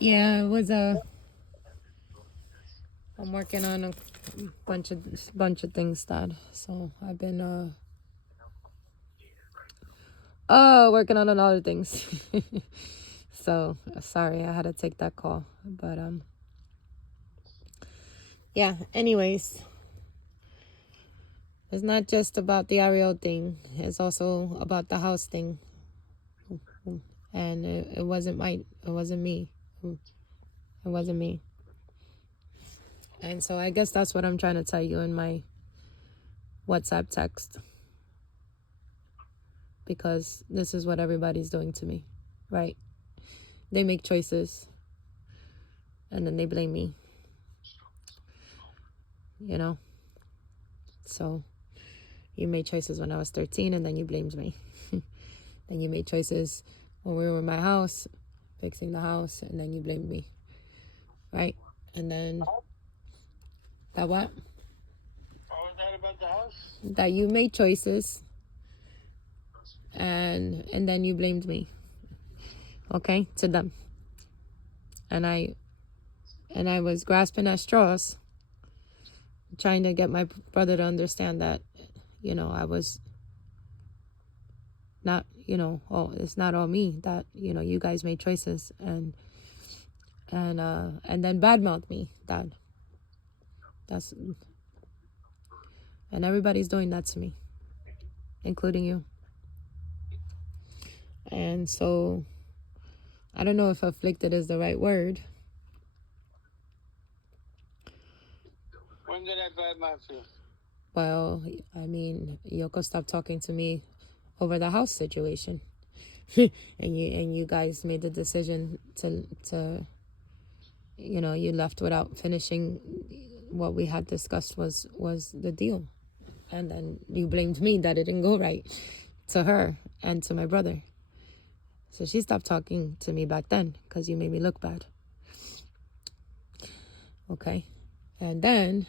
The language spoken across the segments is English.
Yeah, it was I'm working on a bunch of things, Dad. So I've been working on a lot of things. So sorry, I had to take that call. But yeah. Anyways, it's not just about the Ariel thing. It's also about the house thing. And it wasn't me. It wasn't me. And so I guess that's what I'm trying to tell you in my WhatsApp text. Because this is what everybody's doing to me, right? They make choices and then they blame me, you know? So you made choices when I was 13 and then you blamed me. Then you made choices when we were in my house, fixing the house, and then you blamed me, right? And then that what? What was that about the house? That you made choices and then you blamed me, okay, to them. And I was grasping at straws, trying to get my brother to understand that, I was not, it's not all me, that, you guys made choices and then badmouth me, Dad. That's and everybody's doing that to me, including you. And so I don't know if afflicted is the right word. When did I badmouth you? Well, I mean, Yoko stopped talking to me over the house situation. and you guys made the decision to you left without finishing what we had discussed was the deal. And then you blamed me that it didn't go right to her and to my brother. So she stopped talking to me back then because you made me look bad. Okay. And then,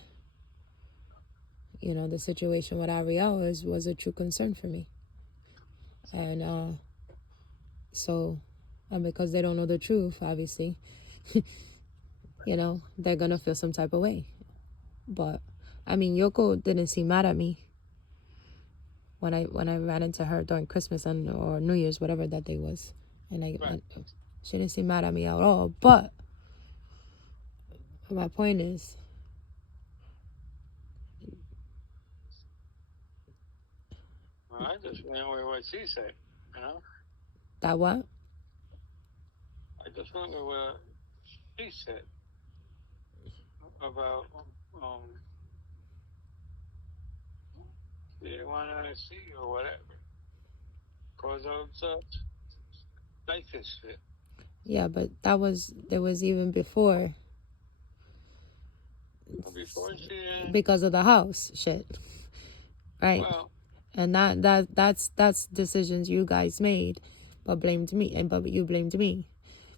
the situation with Ariel was a true concern for me. And so, and because they don't know the truth, obviously, they're going to feel some type of way. But, I mean, Yoko didn't seem mad at me when I ran into her during Christmas or New Year's, whatever that day was. And she didn't seem mad at me at all. But my point is, Well, I just went with what she said, that what? I just went with what she said about she didn't want to see you or whatever. Cause of life is shit. Yeah, but there was even before. Before she Because of the house shit, right? well, And that's decisions you guys made, but blamed me, but you blamed me,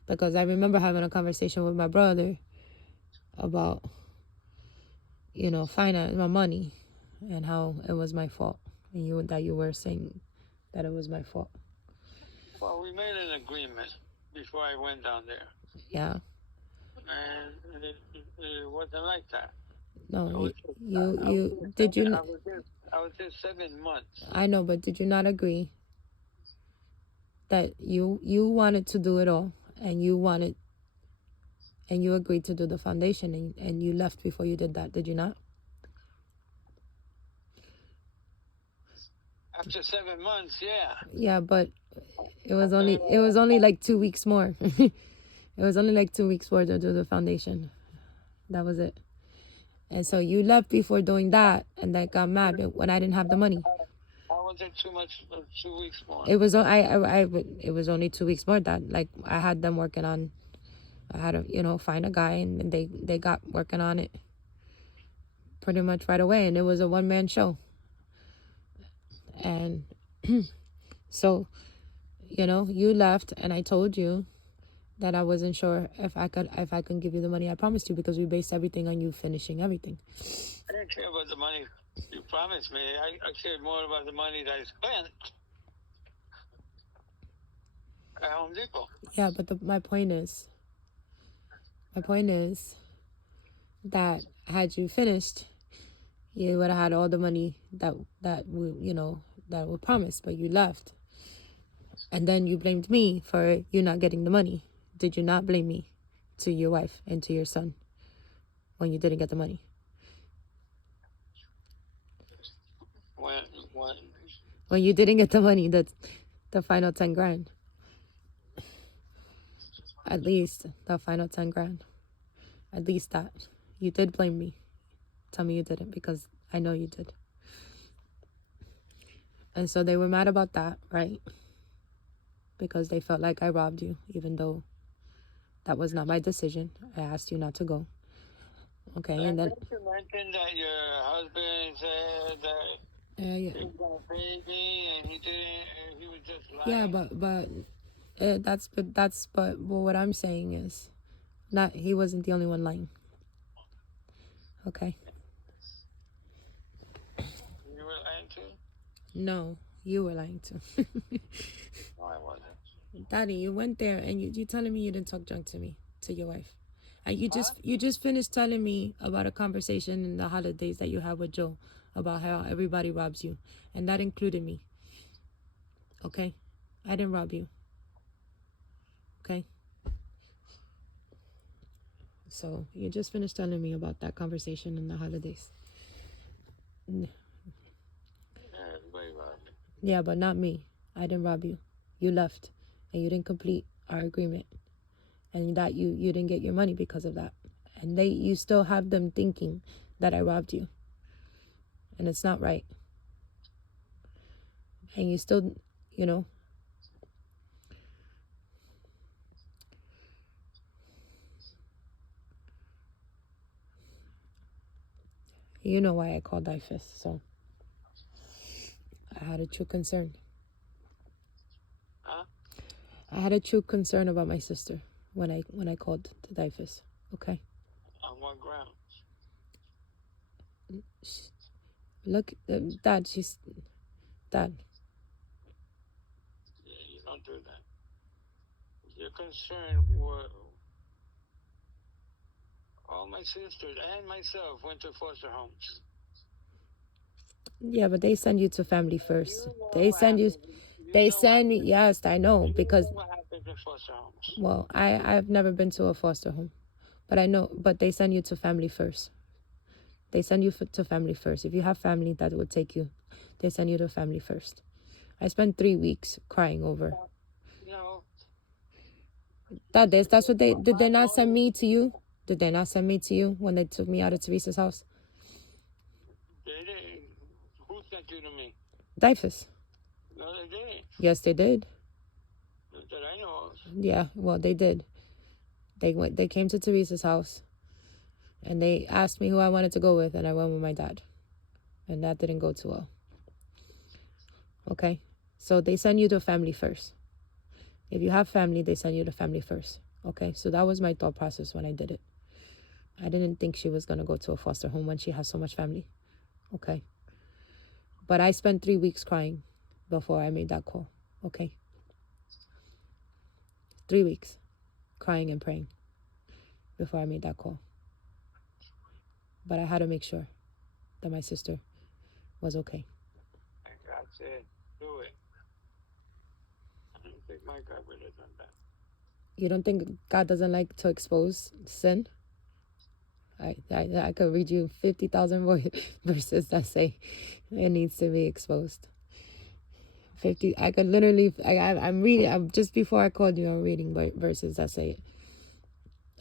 because I remember having a conversation with my brother about finance, my money, and how it was my fault, and you were saying that it was my fault. well, we made an agreement before I went down there. Yeah. And it wasn't like that. No, I was there 7 months. I know, but did you not agree that you wanted to do it all, and you agreed to do the foundation, and you left before you did that, did you not? After 7 months, yeah. Yeah, but it was only like 2 weeks more. It was only like 2 weeks more to do the foundation. That was it. And so you left before doing that, and then got mad when I didn't have the money. How was it too much? 2 weeks more. It was it was only 2 weeks more. That, like, I had them working on. I had to find a guy, and they got working on it pretty much right away, and it was a one-man show. And so you left, and I told you that I wasn't sure if I could give you the money I promised you, because we based everything on you finishing everything. I didn't care about the money you promised me. I cared more about the money that I spent at Home Depot. Yeah, but my point is, My point is that had you finished, you would have had all the money that were promised, but you left. And then you blamed me for you not getting the money. Did you not blame me to your wife and to your son when you didn't get the money? When When you didn't get the money, the final 10 grand. At least the final 10 grand. At least that. You did blame me. Tell me you didn't, because I know you did. And so they were mad about that, right? Because they felt like I robbed you, even though that was not my decision. I asked you not to go. Okay, and then you mentioned that your husband said that he was gonna pay me and he didn't, and he was just lying. yeah, but what I'm saying is, not he wasn't the only one lying. Okay. You were lying too? No, you were lying too. No, I wasn't. Daddy, you went there and you telling me you didn't talk junk to me, to your wife. And you just finished telling me about a conversation in the holidays that you had with Joe about how everybody robs you, and that included me. Okay, I didn't rob you. Okay. So you just finished telling me about that conversation in the holidays. Yeah, everybody robbed me. Yeah, but not me. I didn't rob you. You left, and you didn't complete our agreement, and that you didn't get your money because of that. And you still have them thinking that I robbed you, and it's not right. And you still, you know, you know why I called IFIS. So I had a true concern. Huh? I had a true concern about my sister when I called to DIFIS. Okay. On what ground? Look, Dad. Dad. Yeah, you don't do that. Your concern were all my sisters and myself went to foster homes. Yeah, but they send you to family first. You know They what send you. happens. They know send me. Yes, I know because. what happens in foster homes. Well, I've never been to a foster home, but I know. But they send you to family first. They send you to family first. If you have family that would take you, they send you to family first. I spent 3 weeks crying over. No. That's what they did. They not send me to you. Did they not send me to you when they took me out of Teresa's house? They didn't. Who sent you to me? DIFIS. No, they didn't. Yes, they did. Not that I know of. Yeah, well, they did. They came to Teresa's house, and they asked me who I wanted to go with, and I went with my dad, and that didn't go too well. Okay, so they send you to family first. If you have family, they send you to family first. Okay, so that was my thought process when I did it. I didn't think she was gonna go to a foster home when she has so much family. Okay, but I spent 3 weeks crying before I made that call. Okay, 3 weeks crying and praying before I made that call. But I had to make sure that my sister was okay. And God said, do it. I don't think my God would have done that. You don't think God doesn't like to expose sin? I could read you 50,000 verses that say it needs to be exposed. 50. I could literally. I'm reading. Just before I called you, I'm reading verses that say it.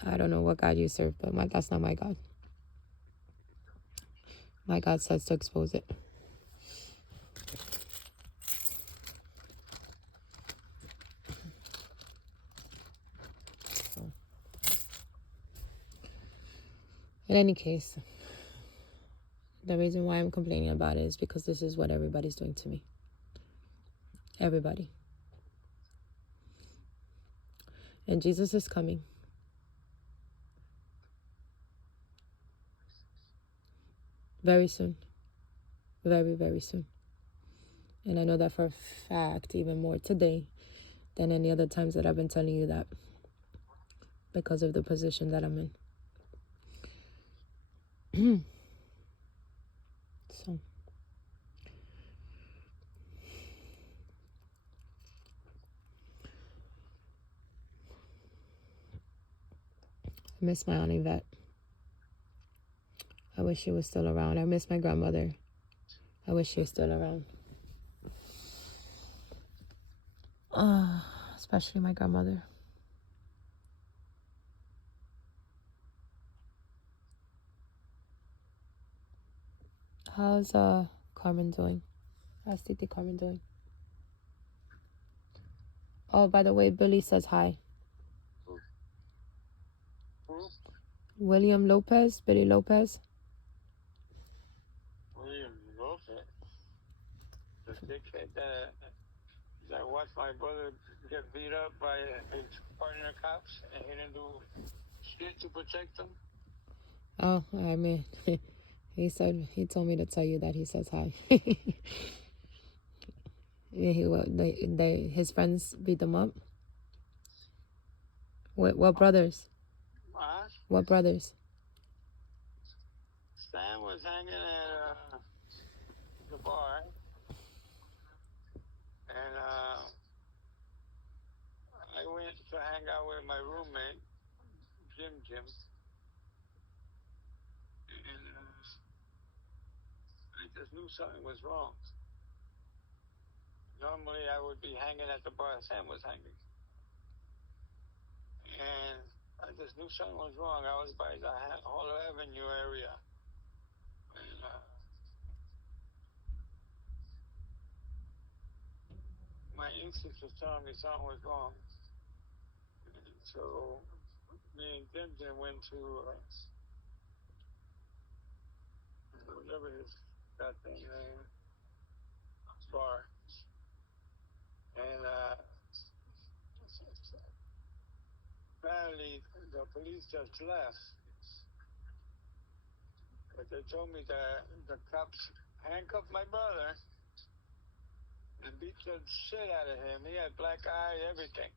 I don't know what God you serve, but that's not my God. My God says to expose it. So, in any case, the reason why I'm complaining about it is because this is what everybody's doing to me. Everybody. And Jesus is coming. Very soon. Very, very soon. And I know that for a fact, even more today than any other times that I've been telling you that. because of the position that I'm in. So I miss my Aunt Yvette. I wish she was still around. I miss my grandmother. I wish she was still around. Especially my grandmother. How's Carmen doing? How's Titi Carmen doing? Oh, by the way, Billy says hi. William Lopez, Billy Lopez. William Lopez, the dickhead that watched my brother get beat up by his partner cops, and he didn't do shit to protect him. Oh, I mean, he told me to tell you that he says hi. His friends beat them up. What brothers? Huh? What brothers? Sam was hanging at the bar, and I went to hang out with my roommate, Jim, and I just knew something was wrong. Normally, I would be hanging at the bar Sam was hanging, and I just knew something was wrong. I was by the Hall Avenue area, and my instincts was telling me something was wrong. And so me and Jim went to whatever his goddamn name bar, and apparently the police just left, but they told me that the cops handcuffed my brother and beat the shit out of him. He had black eye, everything,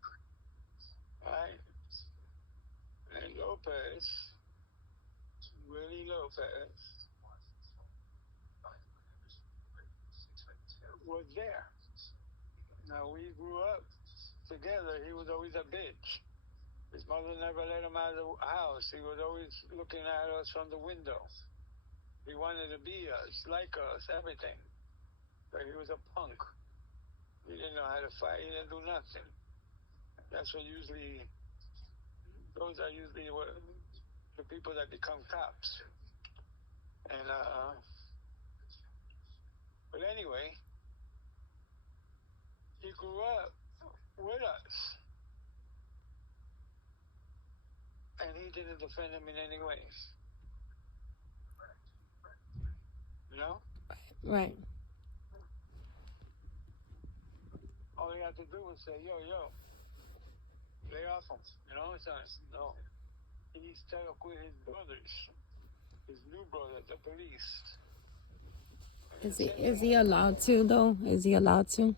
right? And Willie Lopez, was there. Now we grew up together. He was always a bitch. His mother never let him out of the house. He was always looking at us from the window. He wanted to be us, like us, everything. But he was a punk. He didn't know how to fight. He didn't do nothing. That's what those are usually the people that become cops. And, but anyway, he grew up with us. And he didn't defend him in any way. You know? Right. All he had to do was say, yo, lay off him. You know? So, no. He stuck with his brothers. His new brother, the police. Is he allowed to though? Is he allowed to?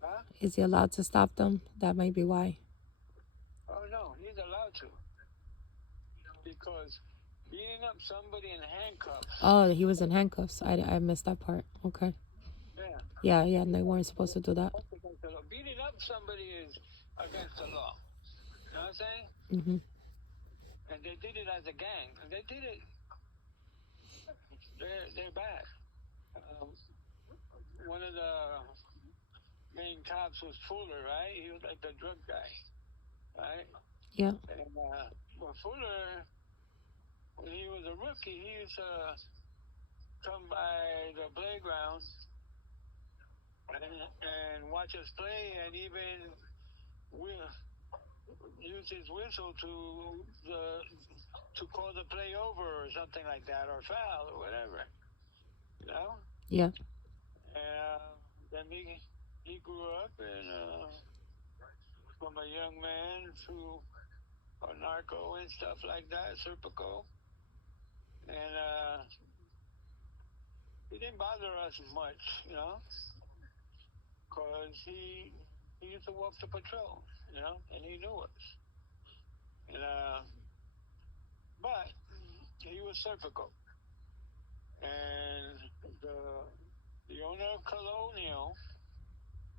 Huh? Is he allowed to stop them? That might be why. Oh no, he's allowed to. Because beating up somebody in handcuffs. Oh, he was in handcuffs. I missed that part. Okay. Yeah. Yeah, and they weren't supposed to do that. Beating up somebody is against the law. You know what I'm saying? Mm-hmm. And they did it as a gang. And they did it. They're bad. One of the main cops was Fuller, right? He was like the drug guy, right? Yeah. And well, Fuller, when he was a rookie, he used to come by the playground and watch us play, and even use his whistle to call the play over or something like that, or foul or whatever. You know? Yeah. And then he grew up and from a young man to a narco and stuff like that, Serpico. And he didn't bother us much, you know, because he used to walk the patrol, you know, and he knew us. was Serpico. And the owner of Colonial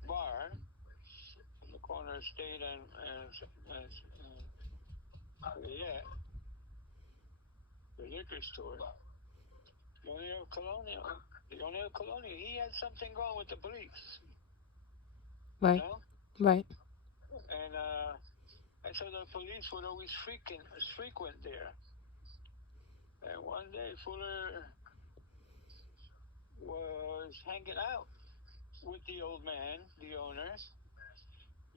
Bar, on the corner of State yeah, the liquor store. The owner of Colonial, he had something going with the police, you Right. know? Right. And so the police would always frequent there. And one day, Fuller was hanging out with the old man, the owner,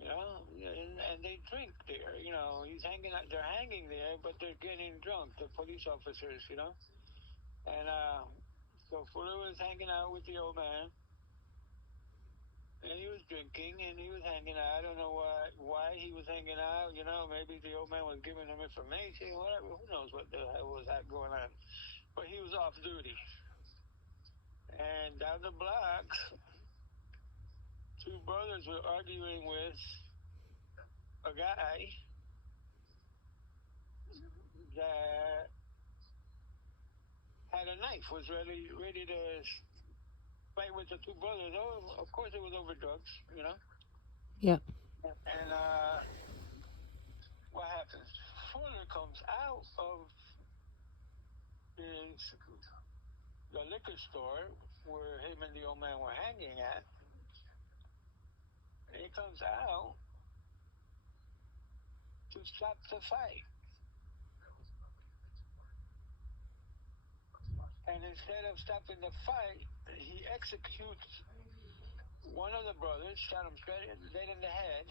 and they drink there. He's hanging out. They're hanging there, but they're getting drunk. The police officers. And so Fuller was hanging out with the old man, and he was drinking, and he was hanging out. I don't know why he was hanging out. Maybe the old man was giving him information, whatever. Who knows what the hell was that going on? But he was off duty. And down the block, two brothers were arguing with a guy that had a knife, was ready to fight with the two brothers. Oh, of course, it was over drugs. Yeah. And what happens? Fuller comes out of the liquor store where him and the old man were hanging at. And he comes out to stop the fight. And instead of stopping the fight, he executes one of the brothers, shot him straight in the head.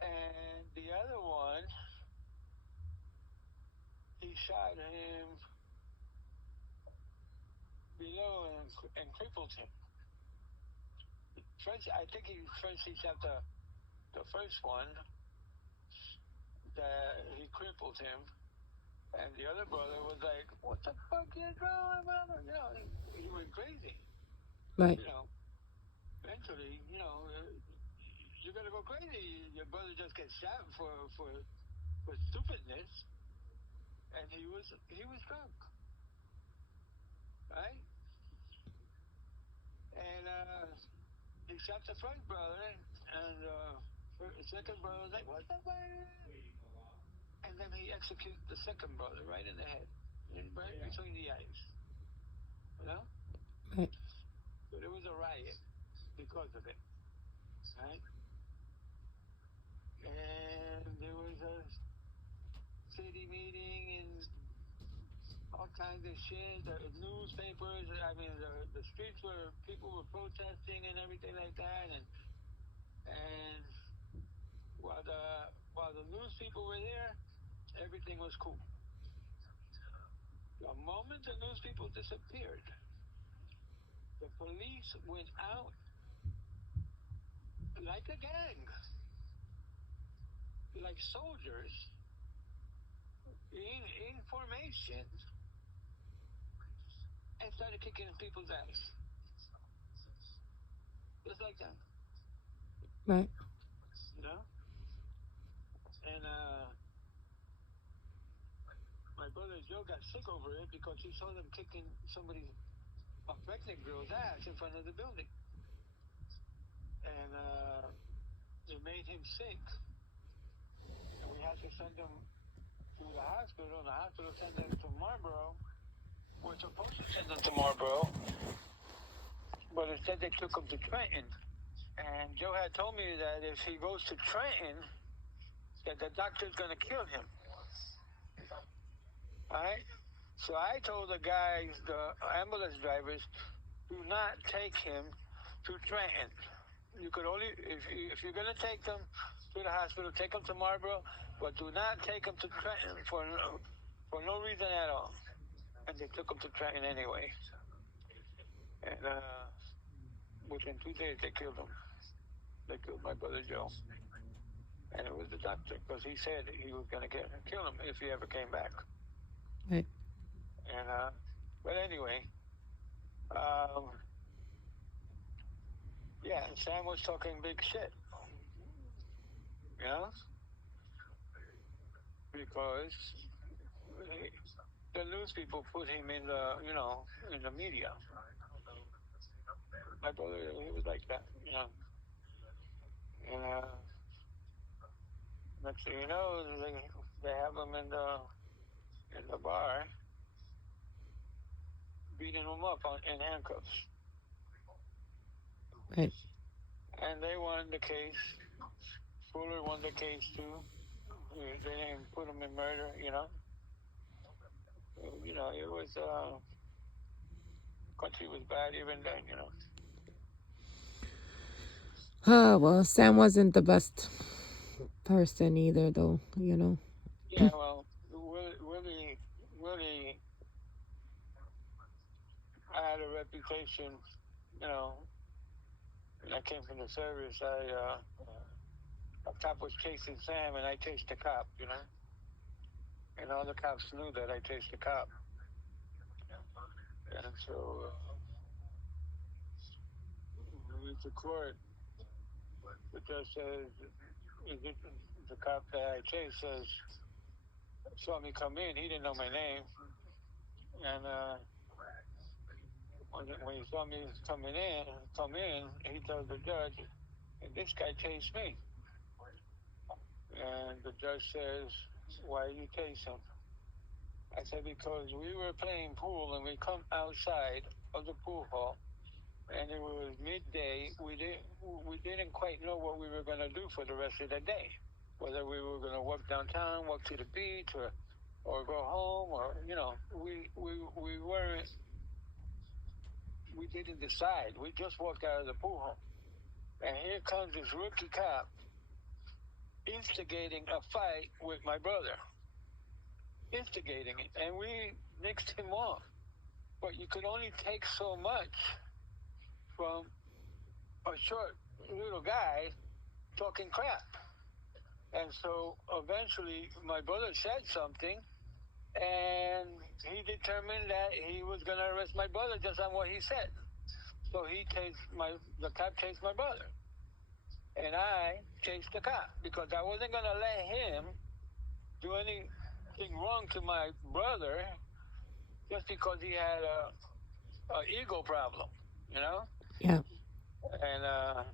And the other one, he shot him below and crippled him. I think he shot the first one, that he crippled him. And the other brother was like, "What the fuck is wrong, brother?" He went crazy. Right. Mentally, you're gonna go crazy. Your brother just gets shot for stupidness, and he was drunk, right? And he shot the first brother, and the second brother was like, "What the fuck?" And then he executed the second brother right in the head, right between the eyes. Right. But it was a riot because of it, right? And there was a city meeting and all kinds of shit. The newspapers. I mean, the streets where people were protesting and everything like that. And while the news people were there, everything was cool. The moment the news people disappeared, the police went out like a gang, like soldiers in formation, and started kicking people's ass, just like that. Right. You know. And my brother Joe got sick over it because he saw them kicking a pregnant girl's ass in front of the building. And it made him sick. And we had to send him to the hospital, and the hospital sent him to Marlboro. We're supposed to send him to Marlboro, but instead they took him to Trenton. And Joe had told me that if he goes to Trenton, that the doctor's going to kill him. All right? So I told the guys, the ambulance drivers, do not take him to Trenton. You could only, if you're going to take them to the hospital, take them to Marlboro, but do not take them to Trenton for no reason at all. And they took him to Trenton anyway. And within 2 days, they killed him. They killed my brother Joe. And it was the doctor, because he said he was going to kill him if he ever came back. Right. And but anyway, yeah, Sam was talking big shit, because the news people put him in the, in the media. My brother, he was like that, And next thing you know, they have him in the bar, beating him up in handcuffs. Right. And they won the case. Fuller won the case too. They didn't put him in murder, It was country was bad even then. Well, Sam wasn't the best person either, though, Yeah, well, Willie had a reputation, you know. When I came from the service, a cop was chasing Sam, and I chased the cop. And all the cops knew that I chased the cop. And so we went to court. The judge says, the cop that I chased saw me come in. He didn't know my name. And when he saw me come in, he told the judge, this guy chased me. And the judge says, why you chase him? I said, because we were playing pool and we come outside of the pool hall and it was midday. We didn't quite know what we were going to do for the rest of the day. Whether we were going to walk downtown, walk to the beach, or go home, or we didn't decide. We just walked out of the pool hall, and here comes this rookie cop instigating a fight with my brother, instigating it, and we nixed him off. But you could only take so much from a short little guy talking crap. And so eventually my brother said something, and he determined that he was going to arrest my brother just on what he said. So the cop chased my brother, and I chased the cop because I wasn't going to let him do anything wrong to my brother just because he had a ego problem. Yeah. And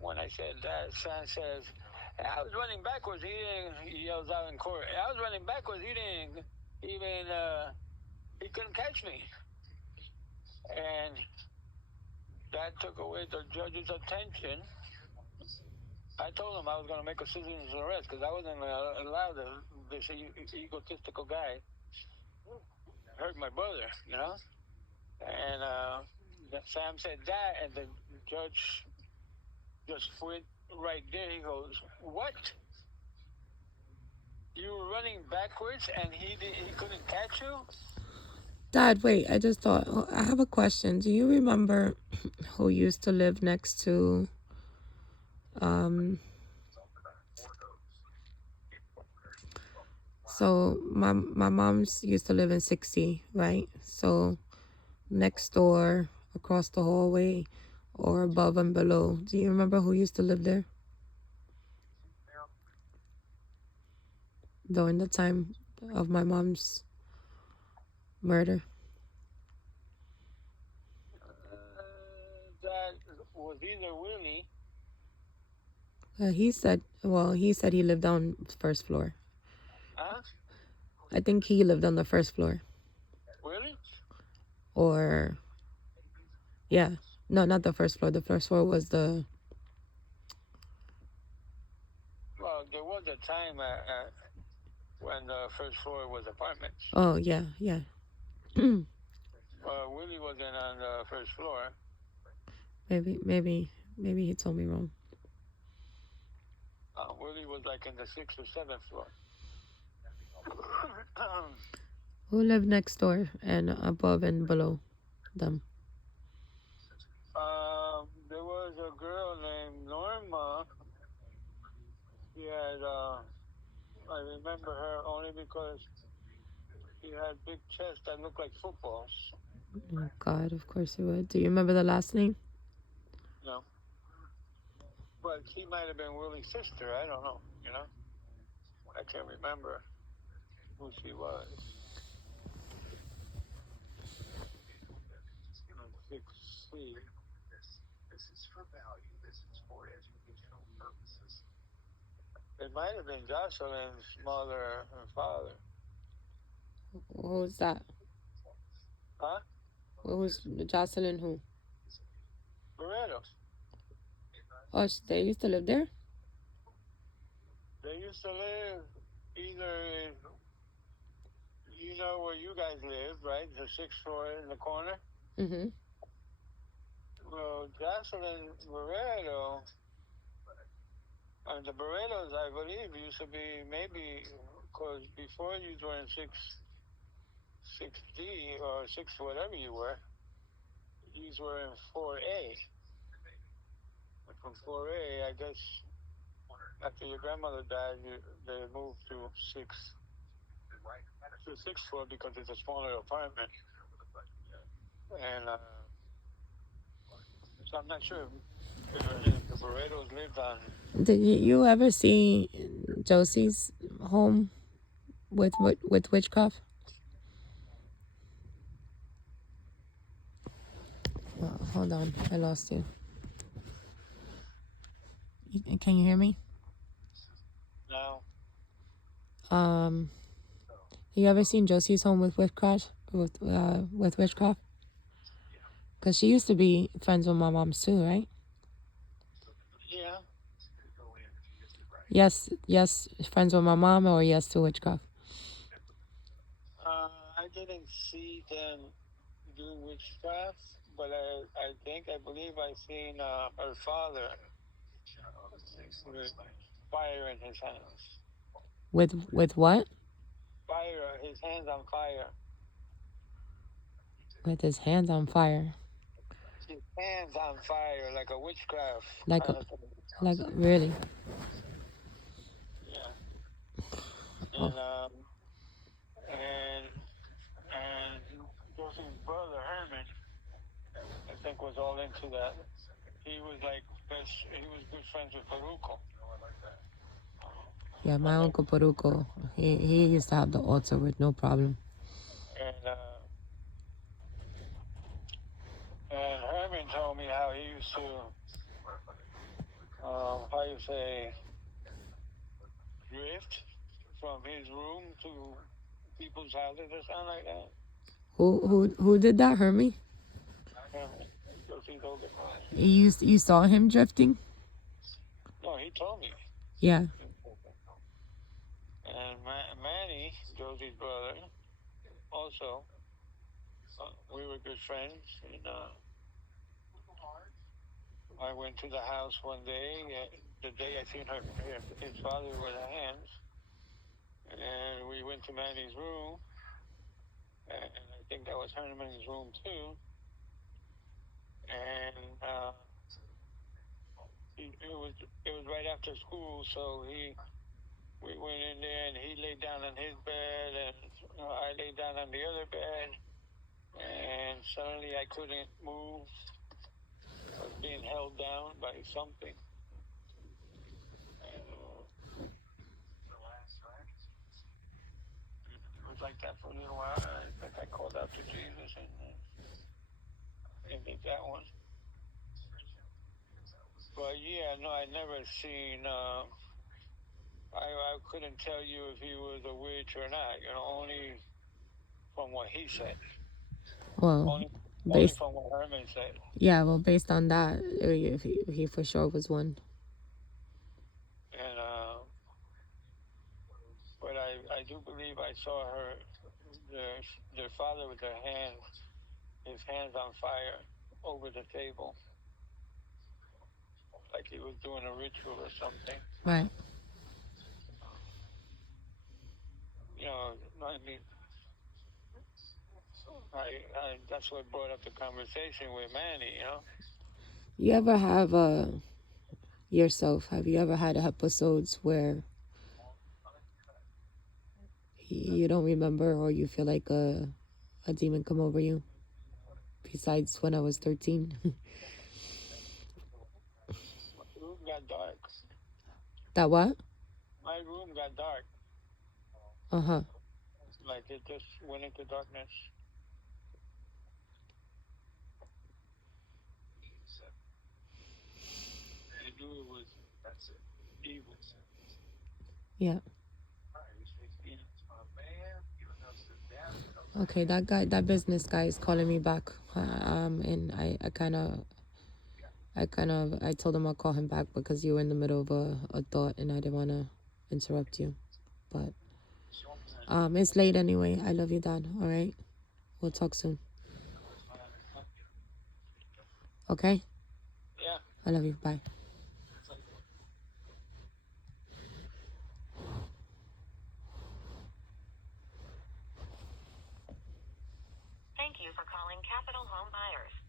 when I said that, Sam says, I was running backwards. He yells out in court. I was running backwards. He didn't even, he couldn't catch me. And that took away the judge's attention. I told him I was going to make a citizen's arrest because I wasn't allowed this egotistical guy hurt my brother. And Sam said that, and the judge just went right there. He goes, what? You were running backwards and he couldn't catch you? Dad, wait, I just thought, I have a question. Do you remember who used to live next to, so my mom's used to live in 60, right? So next door, across the hallway, or above and below. Do you remember who used to live there? During the time of my mom's murder. That was either Willie. He said he lived on first floor. Huh? I think he lived on the first floor. Willie? Or, yeah. No, not the first floor. The first floor was the... Well, there was a time when the first floor was apartments. Oh, yeah, yeah. Willie wasn't on the first floor. Maybe he told me wrong. Willie was like in the 6th or 7th floor. Who lived next door and above and below them? There was a girl named Norma. She had, I remember her only because she had big chest that looked like footballs. Oh, God, of course he would. Do you remember the last name? No. But she might have been Willie's sister. I don't know. I can't remember who she was. see. It might have been Jocelyn's mother and father. Who's that? Huh? Who's Jocelyn? Who? Barreto. Oh, they used to live there. They used to live either in, you know where you guys live, right? The sixth floor in the corner. Mm-hmm. Well, Jocelyn Barreto, and the Barretos, I believe, used to be maybe, because before you were in 6D or 6 whatever you were in 4A. And from 4A, I guess, after your grandmother died, they moved to 6th floor because it's a smaller apartment. And so I'm not sure if the Barretos lived on. Did you ever see Josie's home with witchcraft? Oh, hold on, I lost you. Can you hear me? No. You ever seen Josie's home with witchcraft? With witchcraft? Because she used to be friends with my mom's too, right? Yeah. Yes, friends with my mom, or yes to witchcraft? I didn't see them do witchcraft, but I believe I seen her father with fire in his hands. With what? Fire, his hands on fire. With his hands on fire. His hands on fire, like a witchcraft Like, kind of thing. like really? Yeah. Oh, And Josie's brother Herman, I think, was all into that. He was good friends with Peruco. yeah, my uncle Peruco, he used to have the altar with no problem. And Herman told me how he used to, how you say, drift from his room to people's houses or something like that. Who did that? Hermie? Herman, Josie's older brother. You saw him drifting? No, he told me. Yeah. And Manny, Josie's brother, also, we were good friends. And I went to the house one day, the day I seen his father with her hands, and we went to Manny's room, and I think that was Herman's room too. And it was right after school, so we went in there, and he laid down on his bed, and I laid down on the other bed, and suddenly I couldn't move. I was being held down by something. And, it was like that for a little while. I think I called out to Jesus and did that one. But yeah, no, I never seen. I couldn't tell you if he was a witch or not. Only from what he said. Well, Only from what Herman said. Yeah, well, based on that, he for sure was one. And but I do believe I saw their father with his hands on fire over the table, like he was doing a ritual or something. Right. I mean, that's what brought up the conversation with Manny. You ever have yourself? Have you ever had episodes where you don't remember, or you feel like a demon come over you? Besides when I was 13. My room got dark. That what? My room got dark. Uh-huh. Like it just went into darkness. knew it was evil. Yeah. Okay, that guy, that business guy is calling me back. And I told him I'll call him back because you were in the middle of a thought and I didn't want to interrupt you. But it's late anyway. I love you, Dad. All right, we'll talk soon. Okay. Yeah. I love you. Bye. Thank you for calling Capital Home Buyers.